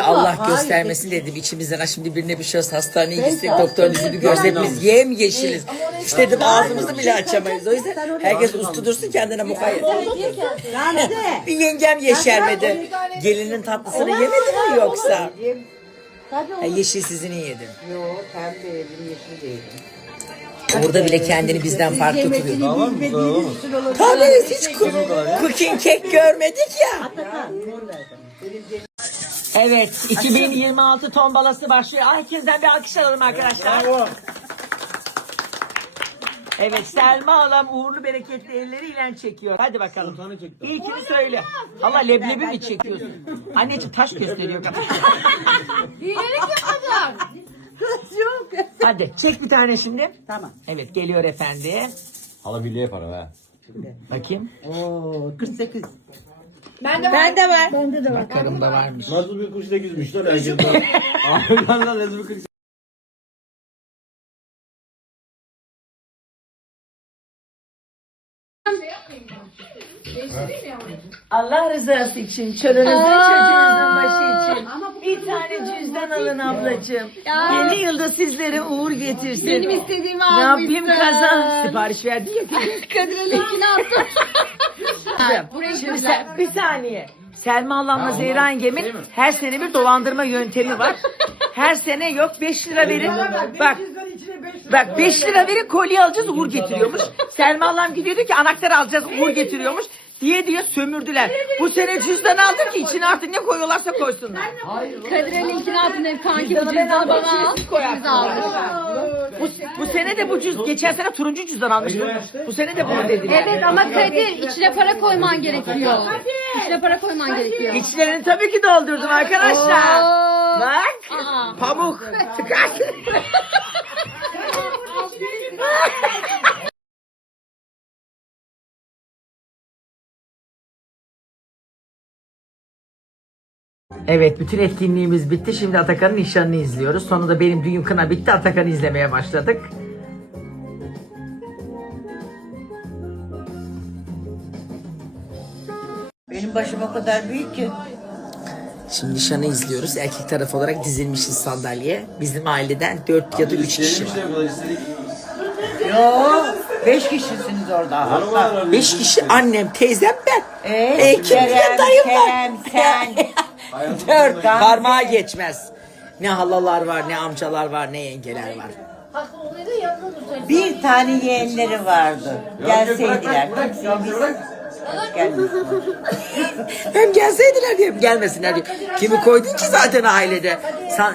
ki Allah göstermesin dedim içimizden ha şimdi birine bir şey olsa hastaneye gitsek doktor bizi bir görse hepimiz yem yeşiliz. İşte dedim ağzımızı bile açamayız. O yüzden herkes uslu dursun kendine mukayyet. bir yengem yeşermedi. Gelinin tatlısını yemedi mi yoksa? Ha, yeşil sizin iyi yedim. Yok pembe yedim yeşil değilim. Orada bile kendini bizden farklı tutuyor. Tabii hiç cooking kek görmedik ya. Evet 2026 tombalası başlıyor. Ay ikinizden bir alkış alalım arkadaşlar. Evet Selma Alam uğurlu bereketli elleriyle çekiyor. Hadi bakalım. İlkini söyle. Allah leblebi mi çekiyorsun? Anneciğim taş gösteriyor. İyilik yapacak. Hadi çek bir tane şimdi. Tamam. Evet geliyor efendim. Hala birliğe yapar ha. Bakayım. Oo 48. Ben de var. de var. Karımda varmış. Nasıl bir 48'miş lan herkes. Abi lan lan nasıl bir 48? Allah rızası için, çölünüzün çocuğunuzun başı için bir tane cüzdan alın ablacığım. Yeni yılda sizlere uğur getirsin. Benim istediğimi Rabbim almışsın. kazan. Sipariş verdi ya. Kadir'e linkini attım. Şimdi sen, bir saniye. Selma Allah'la Zehra Yengem'in her sene bir dolandırma yöntemi var. Her sene yok 5 lira verin. Bak Bak 5 lira verin kolye alacağız uğur getiriyormuş. Selma Allah'ım gidiyordu ki anahtarı alacağız uğur getiriyormuş. Diye diye sömürdüler. Bu sene cüzdan aldık ki içine artık ne koyuyorlarsa koysunlar. Kadir'e linkini attım dedim kanki bu cüzdanı bana al. Biz almış. Bu, bu sene de bu cüz, geçen sene turuncu cüzdan almıştım. Bu sene de bunu dediler. Evet ama Kadir içine para koyman gerekiyor. İçine para koyman gerekiyor. İçlerini tabii ki doldurdum arkadaşlar. Oo. Bak. Aa. Pamuk. Tıkar. Evet bütün etkinliğimiz bitti. Şimdi Atakan'ın nişanını izliyoruz. Sonunda benim düğün kına bitti. Atakan'ı izlemeye başladık. Benim başım o kadar büyük ki. Şimdi nişanı izliyoruz. Erkek taraf olarak dizilmişiz sandalyeye. Bizim aileden 4 ya da 3 kişi var. Yok. Beş kişisiniz orada. Hatta. 5 kişi annem, teyzem ben. Ee, Ee, kim Kerem, dayım var. Kerem, sen. Dört parmağa geçmez. Ne halalar var, ne amcalar var, ne yengeler var. Bir tane yeğenleri vardı. Gelseydiler. Kimse gelmesin. Hem gelseydiler diye gelmesinler diye. Kimi koydun ki zaten ailede? Sen,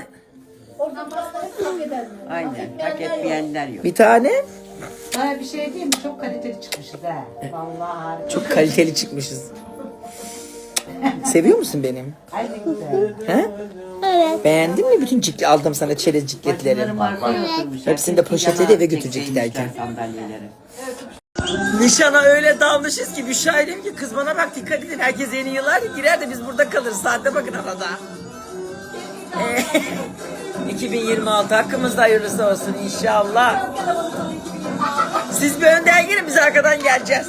Aynen. Hak etmeyenler yok. bir tane Sana bir şey diyeyim mi? Çok kaliteli çıkmışız ha. Vallahi harika. çok kaliteli çıkmışız. Seviyor musun benim? He? Evet. Beğendin mi bütün cikli aldım sana çerez cikletleri? Oturmuş. Hepsini de poşetledi eve götürecek giderken. Nişana öyle dalmışız ki Büşra dedim ki kız bana bak dikkat edin herkes yeni yıllar girer de biz burada kalırız saatte bakın arada. Ee, 2026 hakkımızda hayırlısı olsun inşallah. Siz bir önden girin biz arkadan geleceğiz.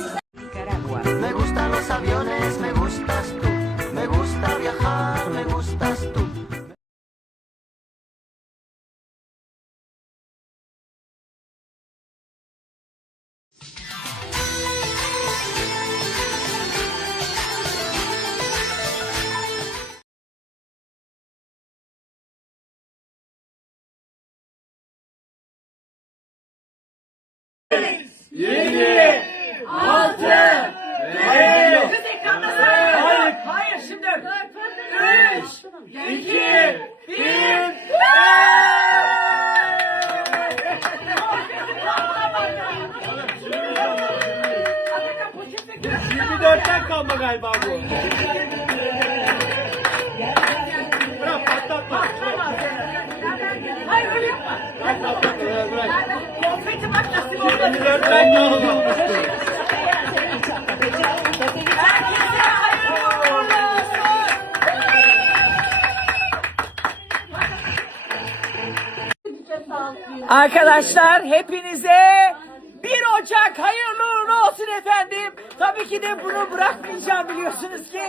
Arkadaşlar hepinize 1 Ocak hayırlı uğurlu olsun efendim. Tabii ki de bunu bırakmayacağım biliyorsunuz ki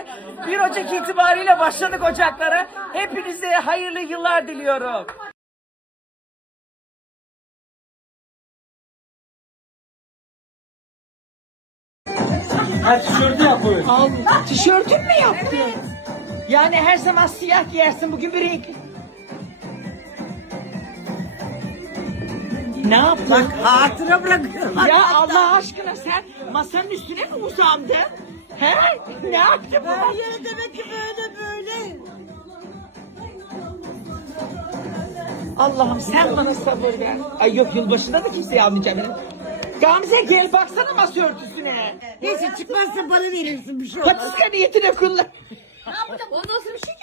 1 Ocak itibariyle başladık ocaklara. Hepinize hayırlı yıllar diliyorum. Ha tişörtü yapıyor. Allah tişörtün mü yaptın? Yani her zaman siyah giyersin bugün bir renk. Ne yaptın? Bak hatıra bırakıyorum. Ya Allah aşkına sen masanın üstüne mi uzandın? He? Ne yaptın bu? Her yere demek ki böyle böyle. Allah'ım sen bana sabır ver. Ay yok yılbaşında da kimseyi almayacağım benim. Gamze gel baksana masa örtüsüne. Neyse çıkmazsa bana verirsin bir şey olmaz. Patiska niyetine kullan. Ondan sonra bir şey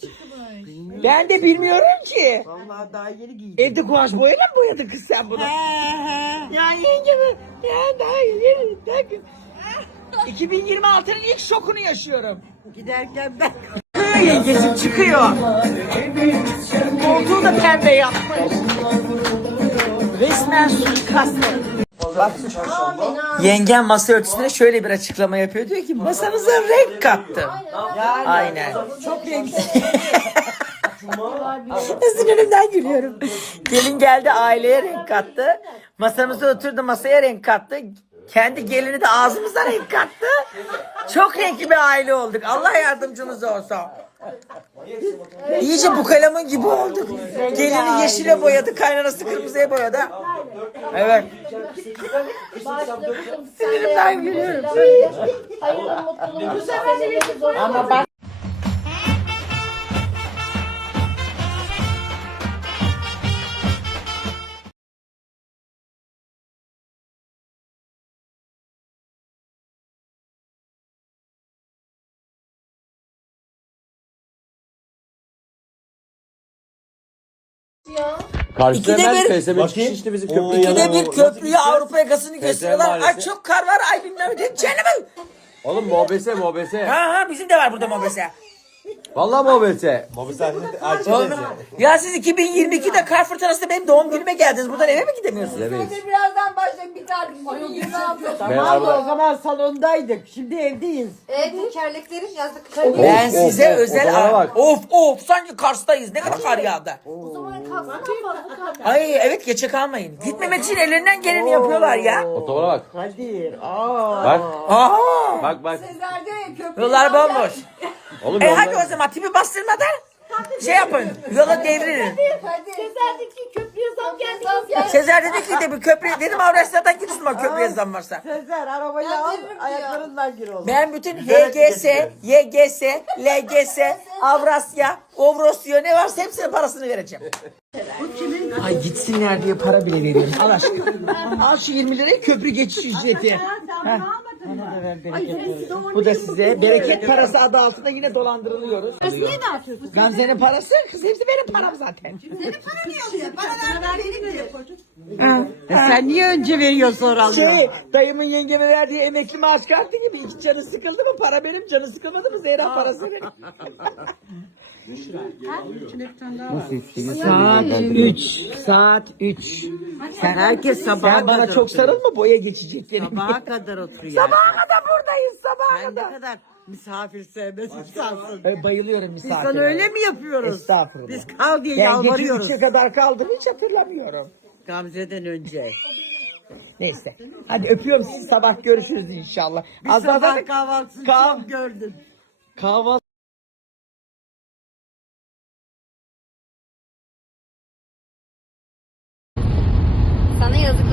geldi Ben de bilmiyorum ki. Vallahi daha yeni giydim. Evde kumaş boyayla mı boyadın kız sen bunu? ya yenge mi? Ya daha yeni. Daha... 2026'nın ilk şokunu yaşıyorum. Giderken ben Çıkıyor yengecim çıkıyor. Koltuğu da pembe yapmış. Resmen suikast. Bak. Yengem masa örtüsüne şöyle bir açıklama yapıyor. Diyor ki masanıza renk kattım. Aynen. Çok renk. Sizin önümden gülüyorum. Gelin geldi aileye renk kattı. Masamıza oturdu masaya renk kattı. Kendi gelini de ağzımıza renk kattı. Çok renkli bir aile olduk. Allah yardımcımız olsun. İyice bu kalemun gibi olduk. Gelini yeşile boyadı, kaynanası kırmızıya boyadı. Evet. Sinirimden gülüyorum. Hayırlı mutluluğu seneleriniz Ama bak Karşıda İkide hemen bir- PSM çıkışı işte bizim köprünün İkide yanına. bir köprüyü Avrupa yakasını gösteriyorlar. Ay mahallesi. çok kar var, ay bilmem ne. Canım. Oğlum MOBS MOBS. Ha ha bizim de var burada mobese. Vallahi. MOBS Oğlum, Ya siz 2022'de kar fırtınasında benim doğum günüme geldiniz. Buradan eve mi gidemiyorsunuz? Demeyiz. birazdan başlayıp biterdik. Ayol ne yapıyorsun? Ben Tamam da o zaman salondaydık. Şimdi evdeyiz. Evet tekerleklerin yazdık. Ben Of, size of, özel... fotoğrafa bak. Of of sanki Kars'tayız. Ne kadar kar yağdı. O zaman kalksana fazla kar. Ay evet geçe kalmayın. Gitmemek için ellerinden geleni yapıyorlar ya. Otobana bak. Hadi. Aa. Bak. Aa. Bak bak. Sezer'de köprü. Yollar bomboş. Oğlum E hadi o zaman tipi bastırmadan şey yapın. Yola devririn. Sezer'deki köprüye zam geldi. Sezer dedi ki de bir köprü dedim Avrasya'dan gidiyorsun o köprüye zam varsa. Sezer arabayı al ayaklarından gir oğlum. Ben bütün HGS, YGS, LGS, Avrasya, Ovrosya ne varsa hepsinin parasını vereceğim. Ay gitsinler diye para bile veriyorum. Al aşkına. Al şu 20 lirayı köprü geçiş ücreti. Heh. Bu da size bereket parası adı altında yine dolandırılıyoruz. Niye ne yapıyorsun? Gamze'nin parası kız hepsi benim param zaten. E sen niye önce veriyorsun sonra alıyorsun? Şey, dayımın yengeme verdiği emekli maaş kartı gibi hiç canı sıkıldı mı para benim canı sıkılmadı mı Zehra parası benim. Saat 3. Saat 3. Sen, Herkes sabaha sen bana kadar çok oturuyor. sarılma boya geçeceklerim. Sabaha kadar oturuyor. Sabaha kadar buradayız sabaha Sen ne kadar. kadar misafir sevmez insansın. Ay, bayılıyorum Biz misafire. sana öyle mi yapıyoruz? Estağfurullah. Biz kal diye Ben gece yalvarıyoruz. 3'e kadar kaldım hiç hatırlamıyorum. Gamze'den önce. Neyse. Hadi öpüyorum sizi sabah görüşürüz inşallah. Bir Az daha sabah da kahvaltısını Kah- çok gördün.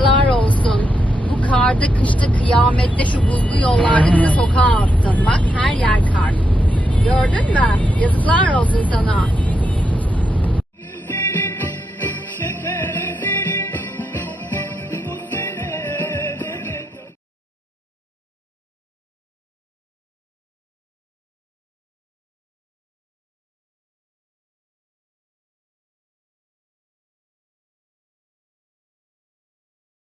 Yazıklar olsun. Bu karda, kışta, kıyamette, şu buzlu yollarda bizi sokağa attın. Bak her yer kar. Gördün mü? Yazıklar olsun sana.